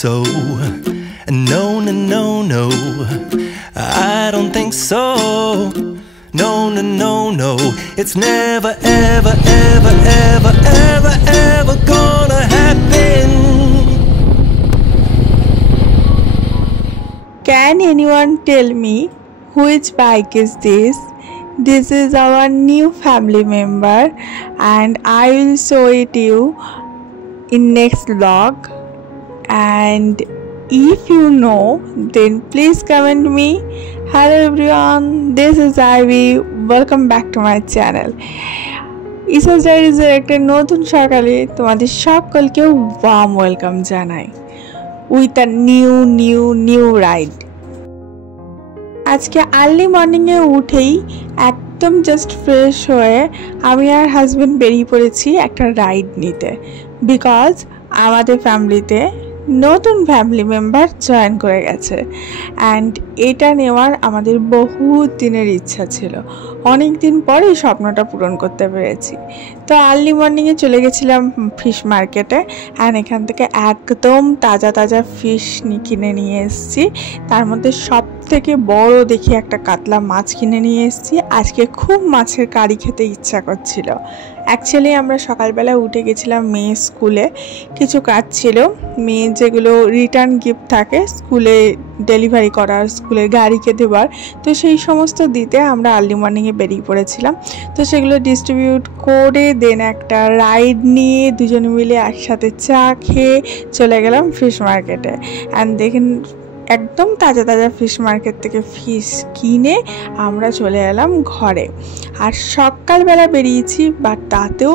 so. No, no, no, no, I don't think so. No, no, no, no, it's never, ever, ever, ever, ever, ever gonna happen. Can anyone tell me which bike is this? This is our new family member and I will show it you in next vlog. And if you know, then please comment me. Hello everyone, this is Ivy. Welcome back to my channel. ইসাস ডায়েরিজের একটা নতুন সকালে তোমাদের সকলকে warm welcome জানাই with a new ride. আজকে early মর্নিংয়ে উঠেই একদম just fresh হয়ে আমি আর হাজব্যান্ড বেরিয়ে পড়েছি একটা রাইড নিতে, বিকজ আমাদের ফ্যামিলিতে নতুন ফ্যামিলি মেম্বার জয়েন করে গেছে অ্যান্ড এটা নেওয়ার আমাদের বহু দিনের ইচ্ছা ছিল। অনেক দিন পর এই স্বপ্নটা পূরণ করতে পেরেছি। তো আর্লি মর্নিংয়ে চলে গেছিলাম ফিশ মার্কেটে অ্যান্ড এখান থেকে একদম তাজা ফিশ কিনে নিয়ে এসেছি। তার মধ্যে সব থেকে বড় দেখি একটা কাতলা মাছ কিনে নিয়ে এসেছি। আজকে খুব মাছের কারি খেতে ইচ্ছা করছিল। অ্যাকচুয়ালি আমরা সকালবেলা উঠে গেছিলাম মেয়ের স্কুলে, কিছু কাজ ছিল, মেয়ের যেগুলো রিটার্ন গিফট থাকে স্কুলে ডেলিভারি করার, স্কুলের গাড়িকে দেওয়ার, তো সেই সমস্ত দিতে আমরা আর্লি মর্নিংয়ে বেরিয়ে পড়েছিলাম। তো সেগুলো ডিস্ট্রিবিউট করে দেন একটা রাইড নিয়ে দুজনে মিলে একসাথে চা খেয়ে চলে গেলাম ফিশ মার্কেটে। অ্যান্ড দেখেন একদম তাজা ফিশ মার্কেট থেকে ফিশ কিনে আমরা চলে এলাম ঘরে। আর সকালবেলা বেরিয়েছি, বাট তাতেও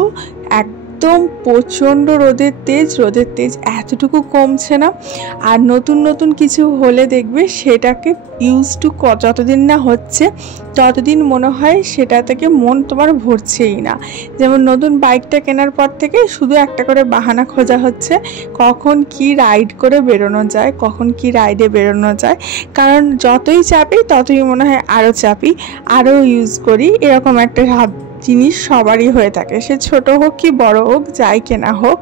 একদম প্রচণ্ড রোদের তেজ এতটুকু কমছে না। আর নতুন কিছু হলে দেখবে সেটাকে ইউজ টু যতদিন না হচ্ছে ততদিন মনে হয় সেটা থেকে মন তোমার ভরছেই না। যেমন নতুন বাইকটা কেনার পর থেকে শুধু একটা করে বাহানা খোঁজা হচ্ছে কখন কি রাইড করে বেরোনো যায়, কখন কি রাইডে বেরোনো যায়। কারণ যতই চাপি ততই মনে হয় আরও চাপি, আরও ইউজ করি, এরকম একটা জিনিস সবারই হয়ে থাকে, সে ছোট হোক কি বড় হোক, যাই কেনা হোক।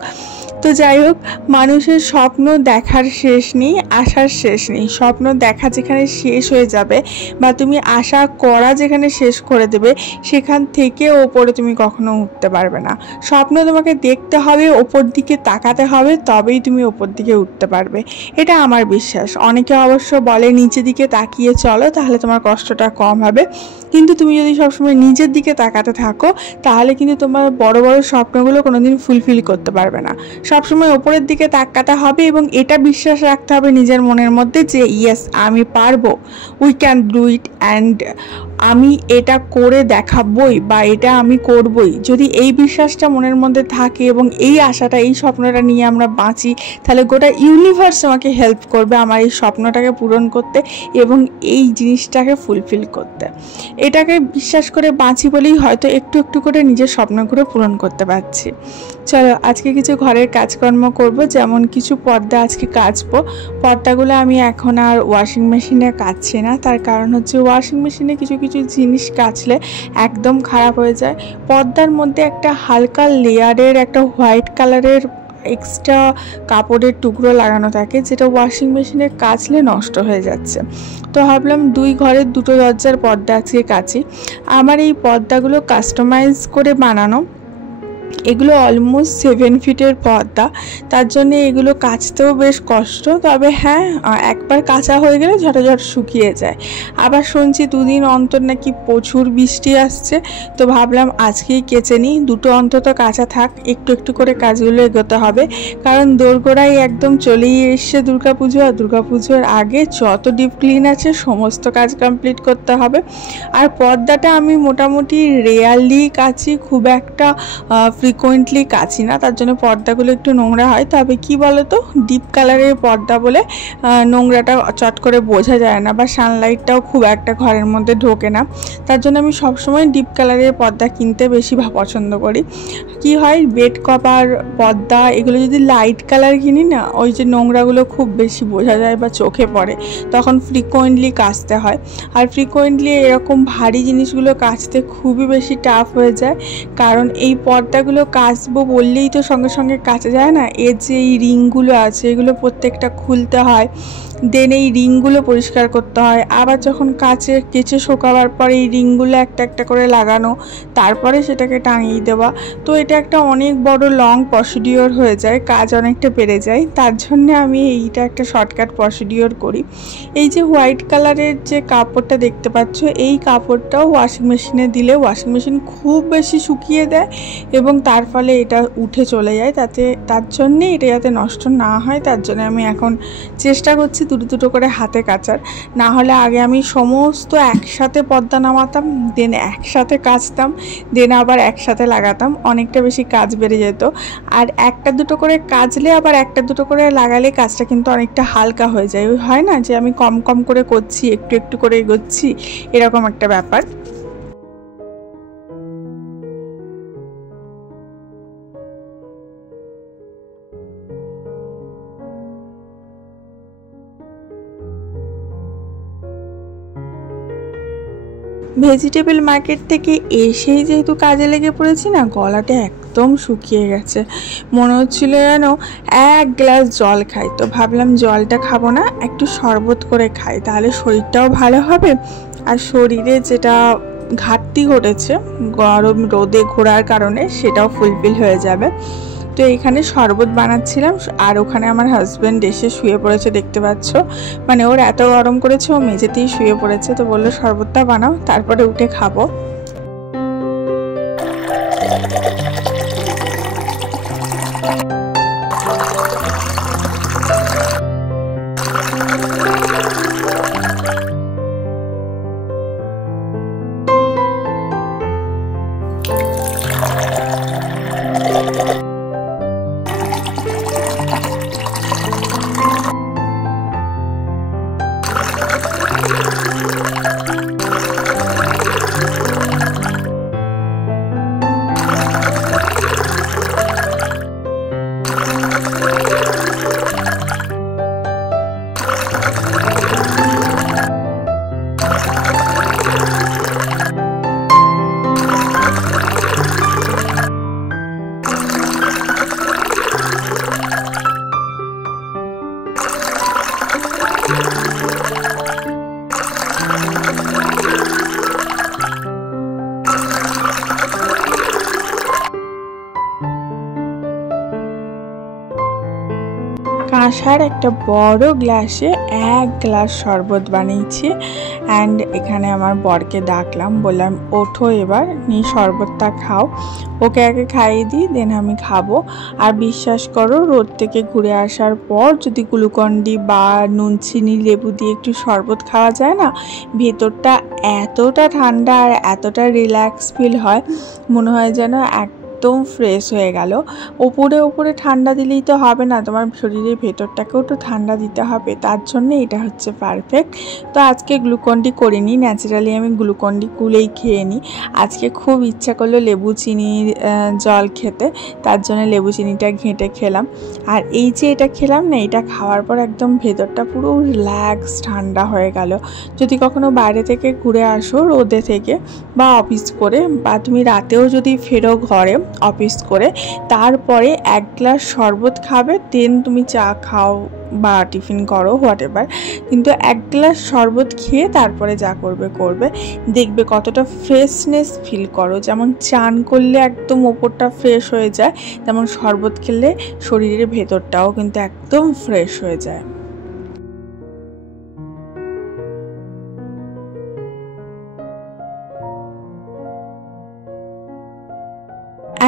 তো যাই হোক, মানুষের স্বপ্ন দেখার শেষ নেই, আশার শেষ নেই। স্বপ্ন দেখা যেখানে শেষ হয়ে যাবে বা তুমি আশা করা যেখানে শেষ করে দেবে, সেখান থেকে ওপরে তুমি কখনো উঠতে পারবে না। স্বপ্ন তোমাকে দেখতে হবে, ওপর দিকে তাকাতে হবে, তবেই তুমি ওপর দিকে উঠতে পারবে, এটা আমার বিশ্বাস। অনেকে অবশ্য বলে নিচের দিকে তাকিয়ে চলো, তাহলে তোমার কষ্টটা কম হবে। কিন্তু তুমি যদি সবসময় নিজের দিকে তাকাতে থাকো তাহলে কিন্তু তোমার বড় স্বপ্নগুলো কোনোদিন ফুলফিল করতে পারবে না। সবসময় ওপরের দিকে তাকাতে হবে এবং এটা বিশ্বাস রাখতে হবে নিজের মনের মধ্যে যে ইয়েস আমি পারবো, we can do it and আমি এটা করে দেখাবই বা এটা আমি করবই। যদি এই বিশ্বাসটা মনের মধ্যে থাকে এবং এই আশাটা, এই স্বপ্নটা নিয়ে আমরা বাঁচি, তাহলে গোটা ইউনিভার্স আমাকে হেল্প করবে আমার এই স্বপ্নটাকে পূরণ করতে এবং এই জিনিসটাকে ফুলফিল করতে। এটাকে বিশ্বাস করে বাঁচি বলেই হয়তো একটু করে নিজের স্বপ্নগুলো পূরণ করতে পারছি। চলো আজকে কিছু ঘরের কাজকর্ম করব, যেমন কিছু পর্দা আজকে কাচবো। পর্দাগুলো আমি এখন আর ওয়াশিং মেশিনে কাচছি না, তার কারণ হচ্ছে ওয়াশিং মেশিনে কিছু জিনিস কাচলে একদম খারাপ হয়ে যায়। পর্দার মধ্যে একটা হালকা লেয়ারের একটা হোয়াইট কালারের এক্সট্রা কাপড়ের টুকরো লাগানো থাকে, যেটা ওয়াশিং মেশিনে কাচলে নষ্ট হয়ে যাচ্ছে। তো ভাবলাম দুই ঘরের দুটো দরজার পর্দা আজকে কাচি। আমার এই পর্দাগুলো কাস্টমাইজ করে বানানো, এগুলো অলমোস্ট 7 ফিটের পর্দা, তার জন্য এগুলো কাচতেও বেশ কষ্ট। তবে হ্যাঁ, একবার কাচা হয়ে গেলে ঝটাঝট শুকিয়ে যায়। আবার শুনছি 2 দিন অন্তর নাকি প্রচুর বৃষ্টি আসছে, তো ভাবলাম আজকেই কেচে নিই, দুটো অন্তত কাচা থাক, একটু করে কাজগুলো এগোতে হবে। কারণ দোরগোড়ায় একদম চলেই এসছে দুর্গাপুজো, আর দুর্গাপুজোর আগে যত ডিপ ক্লিন আছে সমস্ত কাজ কমপ্লিট করতে হবে। আর পর্দাটা আমি মোটামুটি রেয়ারলি কাচি, খুব একটা ফ্রিকোয়েন্টলি কাচি না, তার জন্য পর্দাগুলো একটু নোংরা হয়। তবে কি বলতো, ডিপ কালারের পর্দা বলে নোংরাটা চট করে বোঝা যায় না বা সানলাইটটাও খুব একটা ঘরের মধ্যে ঢোকে না, তার জন্য আমি সবসময় ডিপ কালারের পর্দা কিনতে বেশি পছন্দ করি। কি হয়, বেড কভার, পর্দা এগুলো যদি লাইট কালার কিনি না, ওই যে নোংরাগুলো খুব বেশি বোঝা যায় বা চোখে পড়ে, তখন ফ্রিকোয়েন্টলি কাচতে হয়। আর ফ্রিকোয়েন্টলি এরকম ভারী জিনিসগুলো কাচতে খুবই বেশি টাফ হয়ে যায়, কারণ এই পর্দাগুলো এগুলো কাচবো বললেই তো সঙ্গে সঙ্গে কাচা যায় না। এর যে এই রিংগুলো আছে এগুলো প্রত্যেকটা খুলতে হয়, দেন এই রিংগুলো পরিষ্কার করতে হয়, আবার যখন কেচে শোকাবার পরে এই রিংগুলো একটা একটা করে লাগানো, তারপরে সেটাকে টাঙিয়ে দেওয়া। তো এটা একটা অনেক বড় লং প্রসিডিওর হয়ে যায়, কাজ অনেকটা বেড়ে যায়। তার জন্যে আমি এইটা একটা শর্টকাট প্রসিডিওর করি। এই যে হোয়াইট কালারের যে কাপড়টা দেখতে পাচ্ছ, এই কাপড়টাও ওয়াশিং মেশিনে দিলে ওয়াশিং মেশিন খুব বেশি শুকিয়ে দেয় এবং তার ফলে এটা উঠে চলে যায়। তার জন্যে এটা যাতে নষ্ট না হয়, তার জন্য আমি এখন চেষ্টা করছি দুটো দুটো করে হাতে কাচার। না হলে আগে আমি সমস্ত একসাথে পর্দা নামাতাম, দেন একসাথে কাচতাম, দেন আবার একসাথে লাগাতাম, অনেকটা বেশি কাজ বেড়ে যেত। আর একটা দুটো করে কাচলে আবার একটা দুটো করে লাগালে কাজটা কিন্তু অনেকটা হালকা হয়ে যায়। ওই হয় না যে আমি কম কম করে করছি, একটু একটু করে এগোচ্ছি, এরকম একটা ব্যাপার। ভেজিটেবল মার্কেট থেকে এসেই যেহেতু কাজে লেগে পড়েছি না, গলাটা একদম শুকিয়ে গেছে, মনে হচ্ছিল যেন এক গ্লাস জল খাই। তো ভাবলাম জলটা খাবো না, একটু শরবত করে খাই, তাহলে শরীরটাও ভালো হবে আর শরীরে যেটা ঘাটতি ঘটেছে গরম রোদে ঘোরার কারণে সেটাও ফুলফিল হয়ে যাবে। তো এখানে শরবত বানাচ্ছিলাম আর ওখানে আমার হাজব্যান্ড এসে শুয়ে পড়েছে, দেখতে পাচ্ছ। মানে ওর এত গরম করেছে, ও মেঝেতেই শুয়ে পড়েছে। তো বললো শরবতটা বানাও, তারপরে উঠে খাবো। কাঁসার একটা বড় গ্লাসে 1 গ্লাস শরবত বানিয়েছি। অ্যান্ড এখানে আমার বরকে ডাকলাম, বললাম ওঠো এবার নিয়ে শরবতটা খাও। ওকে আগে খাইয়ে দিই, দেন আমি খাবো। আর বিশ্বাস করো, রোদ থেকে ঘুরে আসার পর যদি গ্লুকন্ডি বা নুন চিনি লেবু দিয়ে একটু শরবত খাওয়া যায় না, ভেতরটা এতটা ঠান্ডা আর এতটা রিল্যাক্স ফিল হয়, মনে হয় যেন একদম ফ্রেশ হয়ে গেল। ওপরে ঠান্ডা দিলেই তো হবে না, তোমার শরীরের ভেতরটাকেও তো ঠান্ডা দিতে হবে, তার জন্য এটা হচ্ছে পারফেক্ট। তো আজকে গ্লুকন্ডি করিনি, ন্যাচারালি আমি গ্লুকন্ডি কুলেই খেয়ে নিই। আজকে খুব ইচ্ছা করলো লেবু চিনির জল খেতে, তার জন্য লেবু চিনিটা ঘেঁটে খেলাম। আর এই যে এটা খেলাম না, এটা খাওয়ার পর একদম ভেতরটা পুরো রিল্যাক্স ঠান্ডা হয়ে গেল। যদি কখনো বাইরে থেকে ঘুরে আসো রোদে থেকে বা অফিস করে, বা তুমি রাতেও যদি ফেরো ঘরে অফিস করে, তারপরে 1 গ্লাস শরবত খাবে, দেন তুমি চা খাও বা টিফিন করো হোয়াট এভার, কিন্তু 1 গ্লাস শরবত খেয়ে তারপরে যা করবে দেখবে কতটা ফ্রেশনেস ফিল করো। যেমন চান করলে একদম ওপরটা ফ্রেশ হয়ে যায়, তেমন শরবত খেলে শরীরের ভেতরটাও কিন্তু একদম ফ্রেশ হয়ে যায়।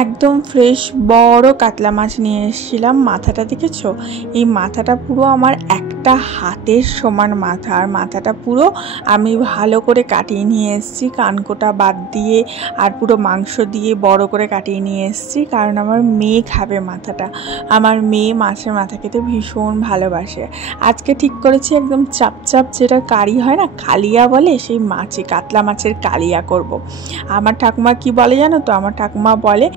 একদম ফ্রেশ বড় কাতলা মাছ নিয়ে এসেছিলাম। মাথাটা দেখেছো? এই মাথাটা পুরো আমার একটা হাতের সমান মাথা, আর মাথাটা পুরো আমি ভালো করে কাটিয়ে নিয়ে এসেছি, কানকোটা বাদ দিয়ে আর পুরো মাংস দিয়ে বড় করে কাটিয়ে নিয়ে এসেছি, কারণ আমার মেয়ে খাবে মাথাটা। আমার মেয়ে মাছের মাথা খেতে ভীষণ ভালোবাসে। আজকে ঠিক করেছি একদম চাপচাপ যেটা কারি হয় না, কালিয়া বলে, সেই কাতলা মাছের কালিয়া করব। আমার ঠাকুমা কি বলে জানো তো? আমার ঠাকুমা বলে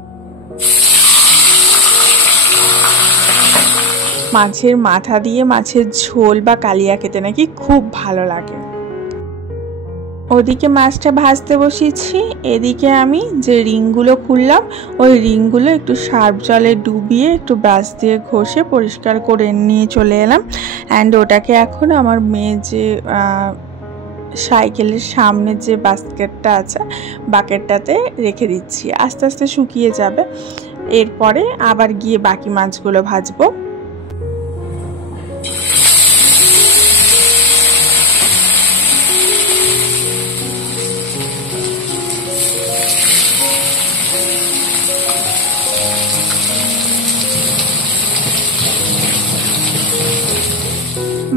মাছের মাথা দিয়ে মাছের ঝোল বা কালিয়া খেতে নাকি খুব ভালো লাগে। ওদিকে মাছটা ভাজতে বসিয়েছি, এদিকে আমি যে রিংগুলো খুললাম ওই রিংগুলো একটু সার্ফ জলে ডুবিয়ে একটু ব্রাশ দিয়ে ঘষে পরিষ্কার করে নিয়ে চলে এলাম। অ্যান্ড ওটাকে এখন আমার মেয়ে যে সাইকেলের সামনে যে বাস্কেটটা আছে বাকেটটাতে রেখে দিচ্ছি, আস্তে আস্তে শুকিয়ে যাবে। এরপরে আবার গিয়ে বাকি মাছগুলো ভাজবো।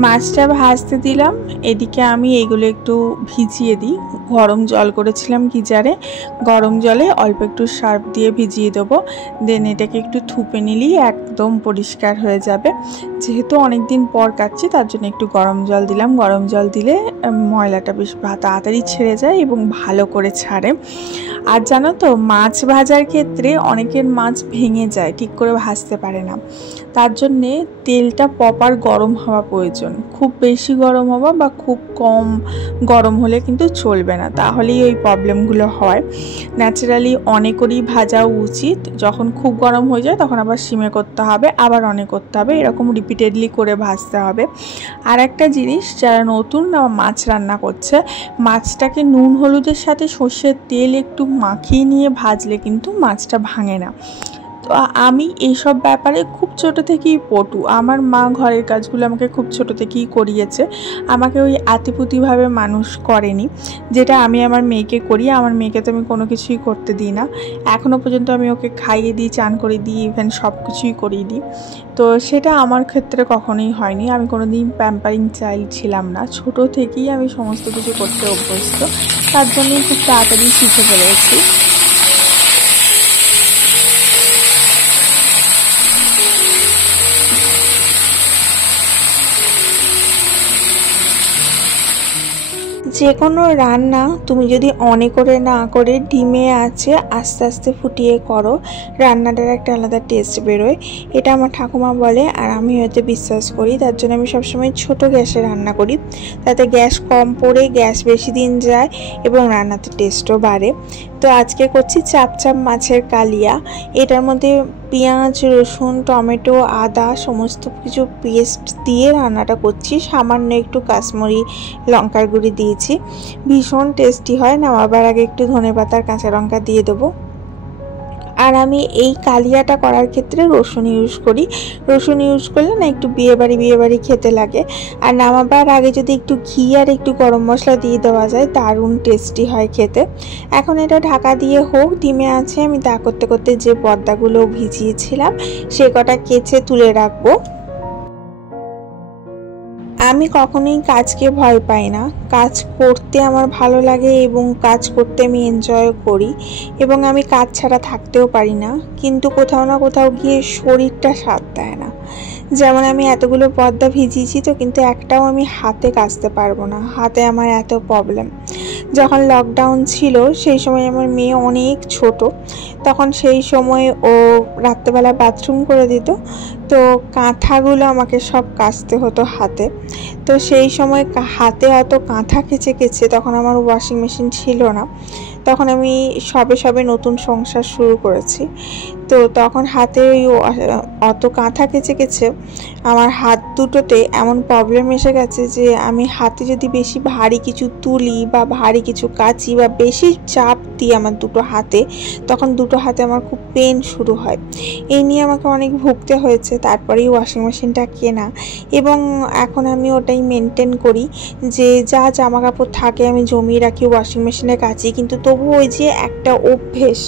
মাছটা ভাজতে দিলাম, এদিকে আমি এগুলো একটু ভিজিয়ে দিই। গরম জল করেছিলাম গিজারে, গরম জলে অল্প একটু সার্ফ দিয়ে ভিজিয়ে দেবো। দেন এটাকে একটু থুপে নিলেই একদম পরিষ্কার হয়ে যাবে। যেহেতু অনেক দিন পর কাচ্ছি তার জন্য একটু গরম জল দিলাম। গরম জল দিলে ময়লাটা বেশ তাড়াতাড়ি ছেড়ে যায় এবং ভালো করে ছাড়ে। আর জানো তো, মাছ ভাজার ক্ষেত্রে অনেকের মাছ ভেঙে যায়, ঠিক করে ভাজতে পারে না। তার জন্যে তেলটা প্রপার গরম হওয়া প্রয়োজন। খুব বেশি গরম হওয়া বা খুব কম গরম হলে কিন্তু চলবে না, তাহলেই ওই প্রবলেমগুলো হয়। ন্যাচারালি অনেকেরই ভাজা উচিত, যখন খুব গরম হয়ে যায় তখন আবার সিমে করতে হবে, আবার অনেক করতে হবে, এরকম রিপিটেডলি করে ভাজতে হবে। আর একটা জিনিস, যারা নতুন মাছ রান্না করছে, মাছটাকে নুন হলুদের সাথে সর্ষের তেল একটু মাখিয়ে নিয়ে ভাজলে কিন্তু মাছটা ভাঙে না। তো আমি এইসব ব্যাপারে খুব ছোট থেকেই পটু। আমার মা ঘরের কাজগুলো আমাকে খুব ছোট থেকেই করিয়েছে, আমাকে ওই আতিপুতিভাবে মানুষ করেনি, যেটা আমি আমার মেয়েকে করি। আমার মেয়েকে তো আমি কোনো কিছুই করতে দিই না, এখনও পর্যন্ত আমি ওকে খাইয়ে দিই, চান করে দিই, ইভেন সব কিছুই করিয়ে দিই। তো সেটা আমার ক্ষেত্রে কখনোই হয়নি। আমি কোনোদিন প্যাম্পারিং চাইল্ড ছিলাম না, ছোট থেকেই আমি সমস্ত কিছু করতে অভ্যস্ত, তার জন্যই খুব তাড়াতাড়ি শিখে ফেলেছি। যে কোনো রান্না তুমি যদি অনেক করে না করে ডিমে আছে আস্তে আস্তে ফুটিয়ে করো, রান্নাটার একটা আলাদা টেস্ট বেরোয়। এটা আমার ঠাকুমা বলে, আর আমি হয়তো বিশ্বাস করি। তার জন্য আমি সবসময় ছোট গ্যাসে রান্না করি, তাতে গ্যাস কম পড়ে গ্যাস বেশি দিন যায় এবং রান্নাতে টেস্টও বাড়ে। তো আজকে করছি চাপচাপ মাছের কালিয়া। এটার মধ্যে পেঁয়াজ, রসুন, টমেটো, আদা সমস্ত কিছু পেস্ট দিয়ে রান্নাটা করছি। সামান্য একটু কাশ্মীরি লঙ্কার গুঁড়ি দিয়েছি, ভীষণ টেস্টি হয়। নামাবার আগে একটু ধনেপাতার কাঁচা লঙ্কা দিয়ে দেবো। আর আমি এই কালিয়াটা করার ক্ষেত্রে রসুন ইউজ করি। রসুন ইউজ করলে না একটু বিয়েবাড়ি খেতে লাগে। আর নামাবার আগে যদি একটু ঘি আর একটু গরম মশলা দিয়ে দেওয়া যায়, দারুণ টেস্টি হয় খেতে। এখন এটা ঢাকা দিয়ে হোক, ডিমে আছে। আমি তা করতে করতে যে পর্দাগুলো ভিজিয়েছিলাম সে কটা কেচে তুলে রাখবো। আমি কখনোই কাজকে ভয় পাই না, কাজ করতে আমার ভালো লাগে এবং কাজ করতে আমি এনজয় করি, এবং আমি কাজ ছাড়া থাকতেও পারি না। কিন্তু কোথাও না কোথাও গিয়ে শরীরটা সাথ দেয় না। যেমন আমি এতগুলো পর্দা ভিজিয়েছি তো, কিন্তু একটাও আমি হাতে কাচতে পারবো না, হাতে আমার এত প্রবলেম। যখন লকডাউন ছিল সেই সময় আমার মেয়ে অনেক ছোট, তখন সেই সময় ও রাত্রেবেলা বাথরুম করে দিত, তো কাঁথাগুলো আমাকে সব কাচতে হতো হাতে। তো সেই সময় হাতে অত কাঁথা কেচে তখন আমার ওয়াশিং মেশিন ছিল না, তখন আমি সবে নতুন সংসার শুরু করেছি। তো তখন হাতে ওই অত কাঁথা কেচে আমার হাত দুটোতে এমন প্রবলেম এসে গেছে যে আমি হাতে যদি বেশি ভারী কিছু তুলি বা ভারী কিছু কাচি বা বেশি চাপ দিই আমার দুটো হাতে, তখন দুটো হাতে আমার খুব পেন শুরু হয়। এই নিয়ে আমাকে অনেক ভুগতে হয়েছে, তারপরেই ওয়াশিং মেশিনটা কেনা। এবং এখন আমি ওটাই মেনটেন করি যে যা জামা কাপড় থাকে আমি জমিয়ে রাখি, ওয়াশিং মেশিনে কাচি। কিন্তু তবু ওই যে একটা অভ্যেস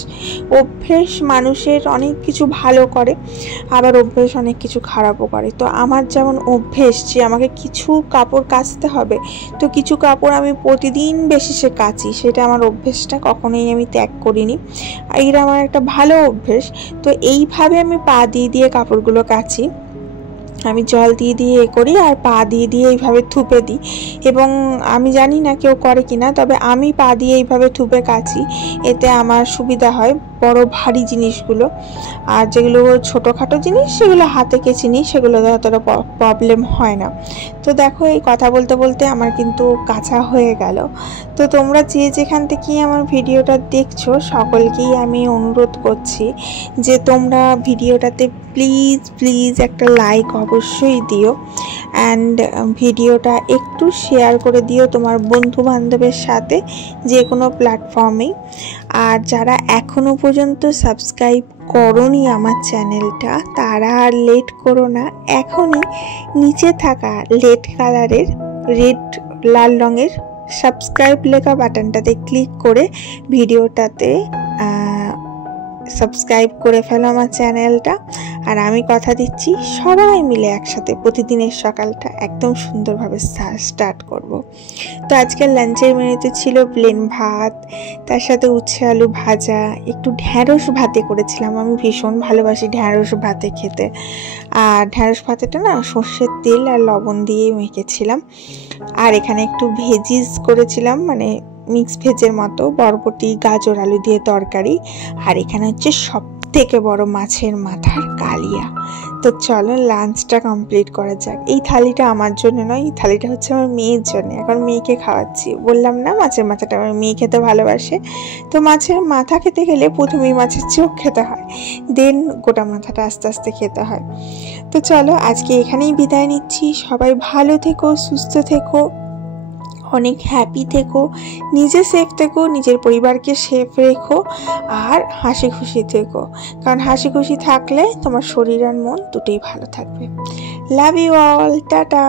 মানুষের অনেক কিছু ভালো করে, আবার অভ্যেস অনেক কিছু খারাপও করে। তো আমার যেমন অভ্যেস যে আমাকে কিছু কাপড় কাচতে হবে, তো কিছু কাপড় আমি প্রতিদিন বেশিসে কাচি, সেটা আমার অভ্যেসটা কখনোই আমি ত্যাগ করিনি। এটা আমার একটা ভালো অভ্যেস। তো এইভাবে আমি পা দিয়ে কাপড়গুলো কাচি। আমি জল দিয়ে করি আর পা দিয়ে এইভাবে থুপে দিই। এবং আমি জানি না কেউ করে কিনা, তবে আমি পা দিয়ে এইভাবে থুপে কাচি, এতে আমার সুবিধা হয়। বড় ভারী জিনিসগুলো, আর যেগুলো ছোটোখাটো জিনিস সেগুলো হাতে কেচে নিই, সেগুলো অতটা প্রবলেম হয় না। তো দেখো এই কথা বলতে বলতে আমার কিন্তু কাঁচা হয়ে গেল। তো তোমরা যে যেখান থেকেই আমার ভিডিওটা দেখছো সকলকেই আমি অনুরোধ করছি যে তোমরা ভিডিওটাতে প্লিজ একটা লাইক অবশ্যই দিও, অ্যান্ড ভিডিওটা একটু শেয়ার করে দিও তোমার বন্ধু বান্ধবের সাথে যে কোনো প্ল্যাটফর্মে। আর যারা এখনও পর্যন্ত সাবস্ক্রাইব করোনি আমার চ্যানেলটা তারা আর লেট করো না, এখনই নিচে থাকা রেড লাল রঙের সাবস্ক্রাইব লেখা বাটনটাতে ক্লিক করে ভিডিওটাতে সাবস্ক্রাইব করে ফেলো আমার চ্যানেলটা। আর আমি কথা দিচ্ছি সবাই মিলে একসাথে প্রতিদিনের সকালটা একদম সুন্দরভাবে স্টার্ট করব। তো আজকের লাঞ্চের মেনুতে ছিল প্লেন ভাত, তার সাথে উচ্ছে আলু ভাজা, একটু ঢ্যাঁড়স ভাতে করেছিলাম। আমি ভীষণ ভালোবাসি ঢ্যাঁড়স ভাতে খেতে। আর ঢ্যাঁড়স ভাতেটা না সর্ষের তেল আর লবণ দিয়ে মেখেছিলাম। আর এখানে একটু ভেজিস করেছিলাম, মানে মিক্স ভেজের মতো, বরবটি গাজর আলু দিয়ে তরকারি। আর এখানে হচ্ছে সব থেকে বড় মাছের মাথার কালিয়া। তো চলো লাঞ্চটা কমপ্লিট করা যাক। এই থালিটা আমার জন্য নয়, এই থালিটা হচ্ছে আমার মেয়ের জন্য। এখন মেয়েকে খাওয়াচ্ছি। বললাম না মাছের মাথাটা আমার মেয়ে খেতে ভালোবাসে। তো মাছের মাথা খেতে গেলে প্রথমেই মাছের চোখ খেতে হয়, দেন গোটা মাথাটা আস্তে আস্তে খেতে হয়। তো চলো আজকে এখানেই বিদায় নিচ্ছি। সবাই ভালো থেকো, সুস্থ থেকো, অনেক হ্যাপি থেকো, নিজে সেফ থেকো, নিজের পরিবারকে সেফ রেখো, আর হাসি খুশি থেকো। কারণ হাসি খুশি থাকলে তোমার শরীর আর মন দুটোই ভালো থাকবে। Love you all, tata.